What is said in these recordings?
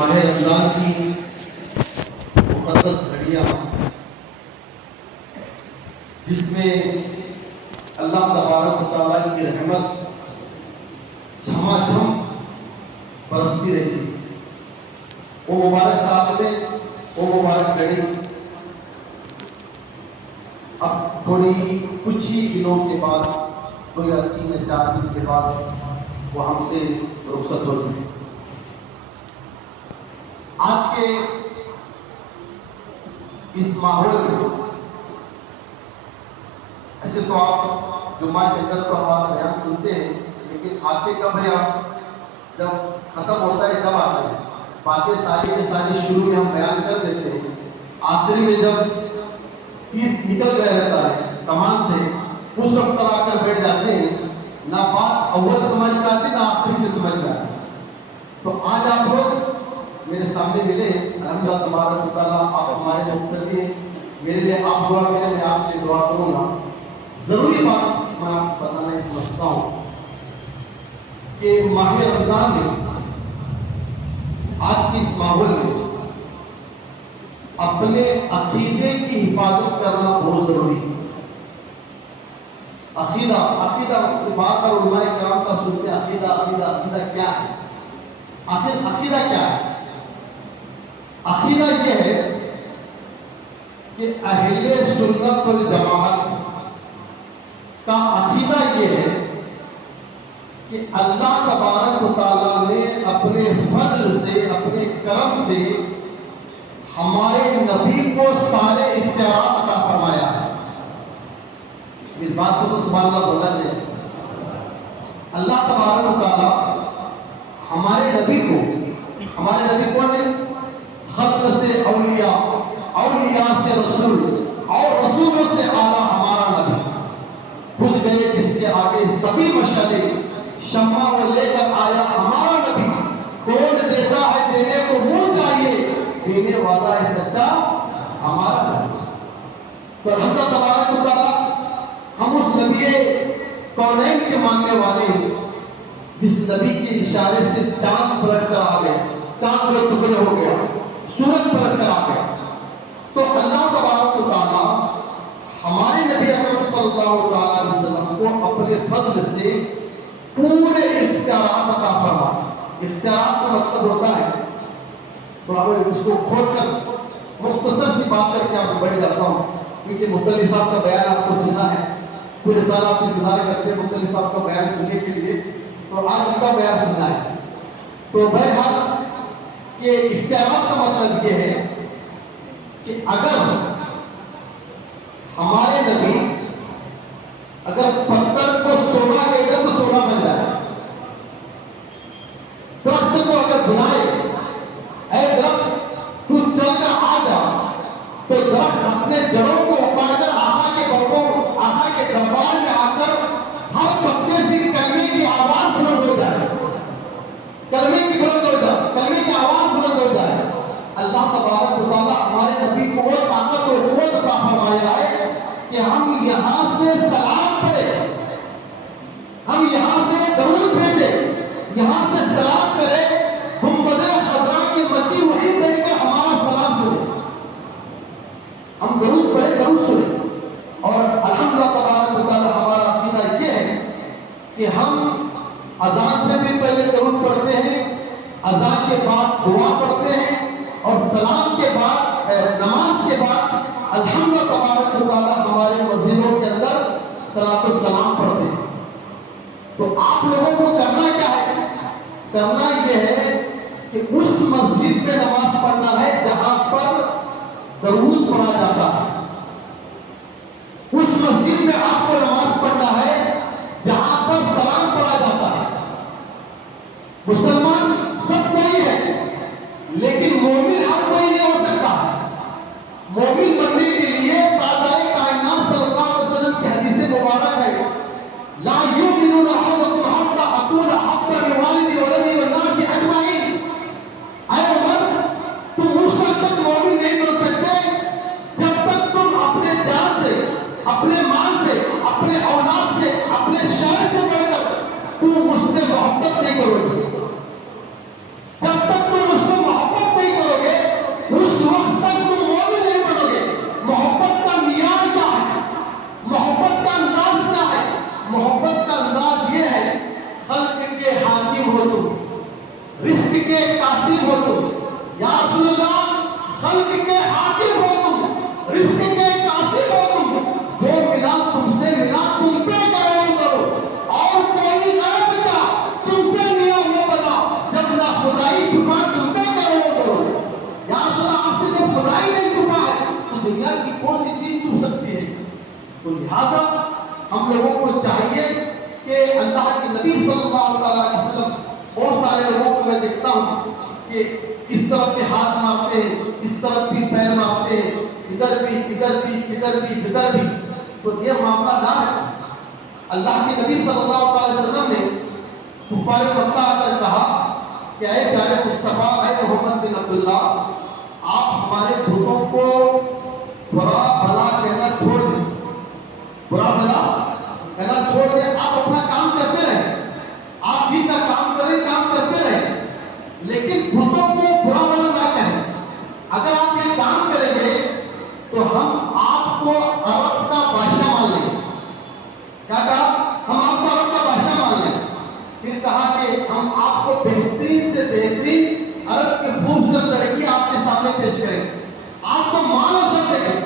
ماہ رمضان کی مقدس گھڑیاں جس میں اللہ تبارک و تعالیٰ کی رحمت جھماجھم برستی رہتی ہے، وہ مبارک ساتھ میں وہ مبارک گھڑی اب تھوڑی کچھ ہی دنوں کے بعد، کوئی 3 یا 4 دن کے بعد وہ ہم سے رخصت ہوتی ہے۔ آج کے اس ماحول میں ایسے تو آپ جمعہ کے اندر تو ہمارا بیان سنتے ہیں، لیکن آتے کب ہے؟ آپ جب ختم ہوتا ہے جب آتے ہیں، باتیں ساری کے ساری شروع میں ہم بیان کر دیتے ہیں، آخری میں جب تیر نکل گیا رہتا ہے کمان سے، اس وقت آ کر بیٹھ جاتے ہیں، نہ بات اول سمجھ میں آتی نہ آخری میں سمجھ میں آتی۔ تو آج آپ لوگ میرے سامنے ملے، الحمدللہ تبارک و تعالیٰ آپ ہمارے مقتدی ہیں، میرے لیے آپ دعا کریں، میں آپ کے لیے دعا کروں گا۔ ضروری بات میں آپ کو بتانا ہی سمجھتا ہوں کہ ماہ رمضان میں آج کے اس ماحول میں اپنے عقیدے کی حفاظت کرنا بہت ضروری ہے۔ عقیدہ کی بات پر علماء کرام صاحب سنتے ہیں، عقیدہ کیا ہے؟ آخر عقیدہ کیا ہے؟ عقیدہ یہ ہے کہ اہل سنت والجماعت کا عقیدہ یہ ہے کہ اللہ تبارک و تعالیٰ نے اپنے فضل سے، اپنے کرم سے ہمارے نبی کو سارے اختیارات عطا فرمایا ہے۔ اس بات کو تو سبحان اللہ بولا جائے، اللہ تبارک و تعالیٰ ہمارے نبی کون ہے؟ خلق سے اولیاء، اولیاء سے رسول، اور رسولوں سے اعلیٰ ہمارا نبی، خود گئے جس کے آگے سبھی مشعلیں، شمع وہ لے کر آیا ہمارا نبی، کون دیتا ہے دینے کو منہ چاہیے، دینے والا ہے سچا ہمارا نبی۔ تو اللہ تبارک و تعالیٰ ہم اس نبی کونین کے ماننے والے ہیں جس نبی کے اشارے سے چاند پلٹ کر آ گیا، چاند کے ٹکڑے ہو گیا، سورج پلٹ کر آ گیا۔ تو اللہ تبارک و تعالیٰ ہمارے نبی اکرم صلی اللہ علیہ وسلم کو اپنے فضل سے پورے اختیارات عطا فرما۔ اختیارات کا مطلب ہوتا ہے، تھوڑا میں اس کو کھول کر مختصر سی بات کر کے آپ کو بیٹھ جاتا ہوں، کیونکہ مطلع صاحب کا بیان آپ کو سننا ہے، پورے سال آپ انتظار کرتے ہیں مطلع صاحب کا بیان سننے کے لیے، تو آج ان کا بیان سننا ہے۔ تو بہرحال کہ اختیارات کا مطلب یہ ہے کہ اگر ہمارے نبی اگر پتھر کو سونا کہے گا تو سونا بن جائے، درخت کو اگر بلائے اے درخت تو چل کر آ جا، تو درخت اپنے جڑوں کو اپار کر آقا کے برگوں، آقا کے دربار میں آ کر ہر پتے سے کلمے کی آواز بلند ہو جائے، کلمے کی آواز بلند ہو جائے۔ اللہ تبارک و تعالیٰ ہمارے نبی کو وہ طاقت اور قوت عطا فرمایا ہے کہ ہم یہاں سے سلام پڑھیں، ہم یہاں سے درود بھیجیں، یہاں سے سلام کریں، گنبد خضرا کی مٹی وہیں بیٹھ کر ہمارا سلام سنیں، ہم درود پڑھیں، درود سنیں۔ اور الحمدللہ تبارک و تعالیٰ ہمارا عقیدہ یہ ہے کہ ہم اذان سے بھی پہلے درود پڑھتے ہیں، اذان کے بعد دعا پڑھتے ہیں، اور سلام کے بعد، نماز کے بعد الحمدللہ تبارک و تعالیٰ ہمارے مسجدوں کے اندر صلاۃ السلام پڑھتے ہیں۔ تو آپ لوگوں کو کرنا کیا ہے؟ کرنا یہ ہے کہ اس مسجد میں نماز پڑھنا ہے جہاں پر درود پڑھا جاتا ہے، اس مسجد میں آپ کو نماز پڑھنا ہے جہاں پر سلام پڑھا جاتا ہے۔ مسلمان سب کوئی ہے، لیکن مومن ہر کوئی نہیں ہو سکتا۔ مومن بننے کے لیے تاجدار کائنات صلی اللہ علیہ وسلم کی حدیث مبارک ہے، لا یؤمنون احدکم حتی اکون احب بوالدی ولدی والناس اجمعین۔ اے عمر، تم اس وقت تک مومن نہیں بن سکتے قاسم ہو تم، یا رسول اللہ خلق کے حاکم ہو تم، رزق کے قاسم ہو تم، جو ملا تم سے ملا تم پہ کرو، اور کوئی غیب کا تم سے لیا وہ بلا، جب نہ خدائی چھپا تم پہ کرو، یا رسول اللہ آپ سے جب خدائی نہیں چھپا ہے تو دنیا کی کون سی چیز چھپ سکتی ہے؟ تو لہٰذا ہم لوگوں کو چاہیے کہ اللہ کے نبی صلی اللہ علیہ وسلم، بہت سارے لوگوں کو میں دیکھتا ہوں کہ اس طرف بھی ہاتھ مارتے ہیں، اس طرف بھی پیر مارتے ہیں، ادھر بھی ادھر بھی ادھر بھی ادھر بھی، تو یہ معاملہ نہ ہے۔ اللہ کے نبی صلی اللہ علیہ وسلم نے کفار مکہ آ کر کہا کہ اے پیارے مصطفیٰ، اے محمد بن عبداللہ، آپ ہمارے بتوں کو برا بھلا کہنا چھوڑ دیں، برا بھلا کہنا چھوڑ دیں، آپ اپنا کام کرتے رہیں، آپ دین کا کام کریں، کام کرتے رہیں، لیکن بتوں کو برا بھلا نہ کہیں۔ اگر آپ یہ کام کریں گے تو ہم آپ کو عرب کا بادشاہ مان لیں گے۔ کیا کہا؟ ہم آپ کو عرب کا بادشاہ مان لیں گے۔ پھر کہا کہ ہم آپ کو بہترین سے بہترین عرب کی خوبصورت لڑکی آپ کے سامنے پیش کریں گے، آپ کو مال و زر دیں گے۔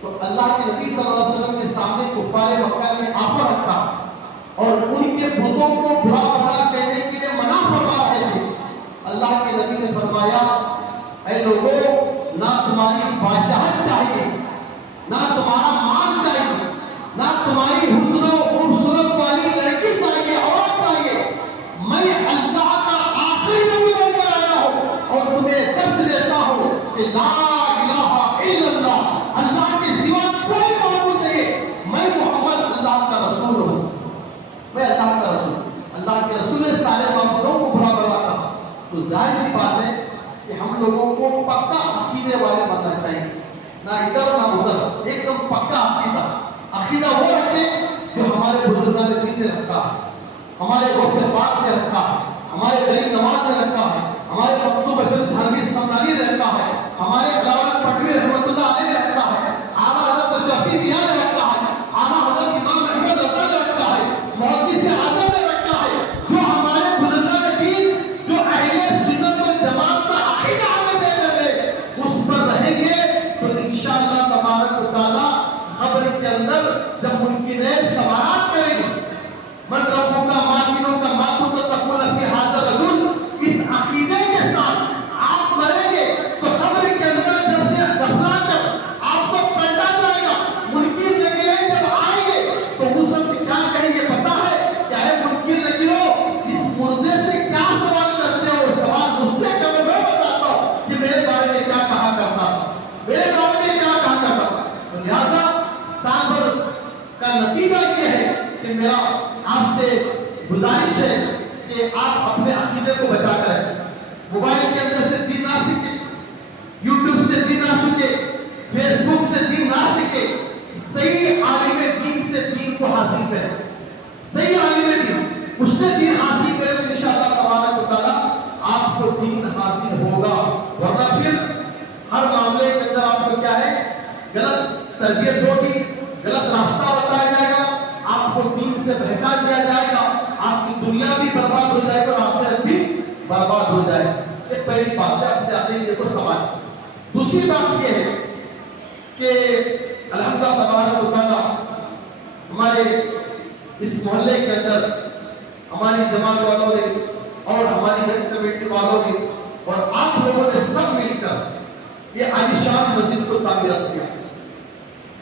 تو اللہ کے نبی صلی اللہ علیہ وسلم کے سامنے کفار مکہ نے آفر رکھا اور ان کے بتوں کو برا بھلا کہنے کے لیے منع فرما رہے تھے۔ اللہ کے نبی نے فرمایا، اے لوگوں، نہ تمہاری بادشاہت چاہیے، نہ تمہارا مال چاہیے، نہ تمہاری حسن و خوبصورت والی لڑکی چاہیے، عورت چاہیے، میں اللہ کا آخری نبی بن کر آیا ہوں اور تمہیں درس دیتا ہوں کہ لا الہ الا اللہ، اللہ کے سوا کوئی معبود نہیں، میں محمد اللہ کا رسول ہوں، میں اللہ کا رسول۔ اللہ کے رسول نے سارے معبودوں کو برا بھلا کہا، تو ظاہر سی بات ہے کہ ہم لوگوں کو پکا عقیدے والے بننا چاہیے، نہ ادھر نہ ادھر، ایک دم پکا عقیدہ۔ عقیدہ وہ رکھتے جو ہمارے بزرگان دین نے رکھا ہے، ہمارے غوث پاک نے رکھا ہے، ہمارے غریب نواز نے رکھا ہے، ہمارے مکتوب بشر جہانگیر سمنانی نے رکھا ہے، ہمارے علاوہ پٹوی رحمۃ اللہ علیہ نے رکھا ہے، اعلیٰ حضرت شفیع میاں نے رکھا ہے، اعلیٰ حضرت امام احمد رضا نے رکھا ہے، محدث اعظم نے رکھا ہے، جو ہمارے بزرگان دین جو اہل سنت والجماعت کا عقیدہ ہمیں دے کر گئے، اس پر رہیں گے تو انشاءاللہ تبارک و تعالیٰ قبر کے اندر جب منکرین سوالات کریں گے، من ربک ما دینک ما کنت تقول فی ھذا الرجل، اس عقیدے کے ساتھ آپ مریں گے تو قبر کے اندر جب سے دفنا کر آپ کو پلٹا جائے گا، منکر نکیریں جب آئیں گے تو اس وقت کیا کہیں گے پتا ہے؟ کیا ہے منکر نکیروں، اس مردے سے کیا سوال کرتے ہو؟ سوال مجھ سے کرو، میں بتاتا ہوں کہ میرے بارے میں کیا کہا کرتا تھا، میرے بارے میں کیا کہا کرتا تھا۔ تو لہٰذا سال بھر کا نتیجہ یہ ہے کہ میرا آپ سے گزارش ہے کہ آپ اپنے عقیدے کو بچا کر رکھیں، موبائل کے اندر سے دین نہ سیکھیں، یوٹیوب سے دین نہ سیکھیں، فیس بک سے دین نہ سیکھیں، صحیح عالم دین سے دین کو حاصل کریں، صحیح عالم دین اس سے دین حاصل کریں تو انشاءاللہ تبارک و تعالیٰ آپ کو دین حاصل ہوگا، ورنہ پھر ہر معاملے کے اندر آپ کو کیا ہے، غلط تربیت ہوگی، غلط راستہ بتایا جائے گا، آپ کو دین سے بہکا دیا جائے گا، آپ کی دنیا بھی برباد ہو جائے گا اور آخرت بھی برباد ہو جائے گا۔ یہ پہلی بات ہے، اپنے عقیدے کو سمجھیں۔ دوسری بات یہ ہے کہ الحمدللہ تبارک و تعالیٰ ہمارے اس محلے کے اندر ہماری جماعت والوں نے اور ہماری ہیلتھ کمیٹی والوں نے اور آپ لوگوں نے سب مل کر یہ عالیشان مسجد کو تعمیرات کیا،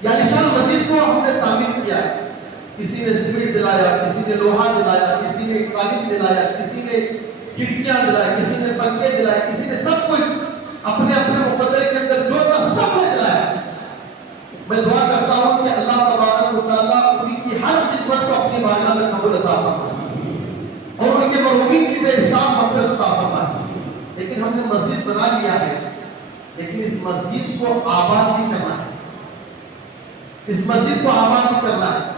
یہ عالیشان مسجد کو ہم نے تعمیر کیا ہے، کسی نے سیمنٹ دلایا، کسی نے لوہا دلایا، کسی نے قالین دلایا، کسی نے کھڑکیاں دلائے، کسی نے پنکھے دلائے، کسی نے سب کچھ اپنے اپنے مقدر کے اندر جو تھا سب نے دلایا۔ میں دعا کرتا ہوں کہ اللہ تبارک و تعالیٰ ان کی ہر خدمت کو اپنی بارگاہ میں قبول عطا فرمائے اور ان کے مرحومین کی بے حساب مغفرت عطا فرمائے۔ لیکن ہم نے مسجد بنا لیا ہے، لیکن اس مسجد کو آباد بھی کرنا ہے، اس مسجد کو آباد بھی کرنا ہے۔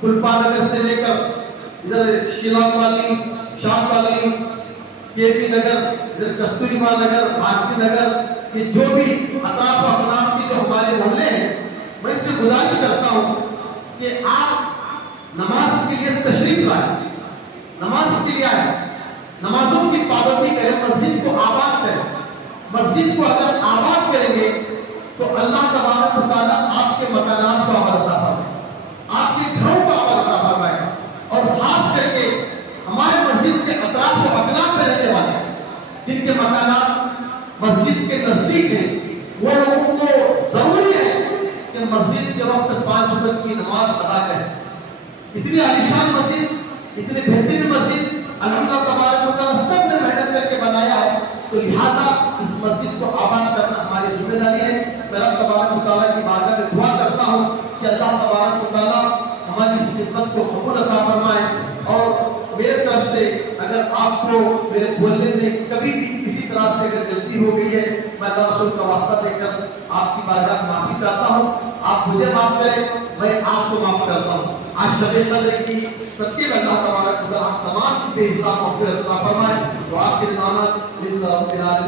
کلپا نگر سے لے کر ادھر شیلانگ والی، شام والی، کے پی نگر، ادھر کستوری ماں نگر، بھارتی نگر، یہ جو بھی اطراف و اقلام کی جو ہمارے محلے ہیں، میں ان سے گزارش کرتا ہوں کہ آپ نماز کے لیے تشریف لائیں، نماز کے لیے آئیں، نمازوں کی پابندی کریں، مسجد کو مسجد کو اگر آباد کریں گے تو اللہ تبارک و تعالیٰ آپ کے مکانات کو آباد عطا فرمائے، آپ کے گھروں کو آباد عطا فرمائے، اور خاص کر کے ہمارے مسجد کے اطراف و اقلام میں رہنے والے جن کے مکانات مسجد کے نزدیک ہیں، وہ لوگوں کو ضروری ہے کہ مسجد کے وقت 5 وقت کی نماز ادا کریں۔ اتنی عالیشان مسجد، اتنی بہترین مسجد الحمدللہ تبارک و تعالیٰ سب نے محنت کر کے بنایا ہے، تو لہٰذا اس مسجد کو آباد کرنا ہماری ذمہ داری ہے۔ میں رب تبارک و تعالیٰ کی بارگاہ میں دعا کرتا ہوں کہ اللہ تبارک و تعالیٰ ہماری اس خدمت کو قبول عطا فرمائے، اور میرے طرف سے اگر آپ کو میرے بولنے میں کبھی بھی کسی طرح سے اگر غلطی ہو گئی ہے، میں اللہ رسول کا واسطہ دے کر آپ کی بارگاہ میں معافی چاہتا ہوں۔ آپ مجھے معاف کریں، میں آپ کو معاف کرتا ہوں۔ آج شب قدر کی صدقے میں اللہ تبارک و تعالیٰ ہم تمام کی بے حساب مغفرت عطا فرمائے۔ وآخر دعوانا الحمد للہ رب العالمین۔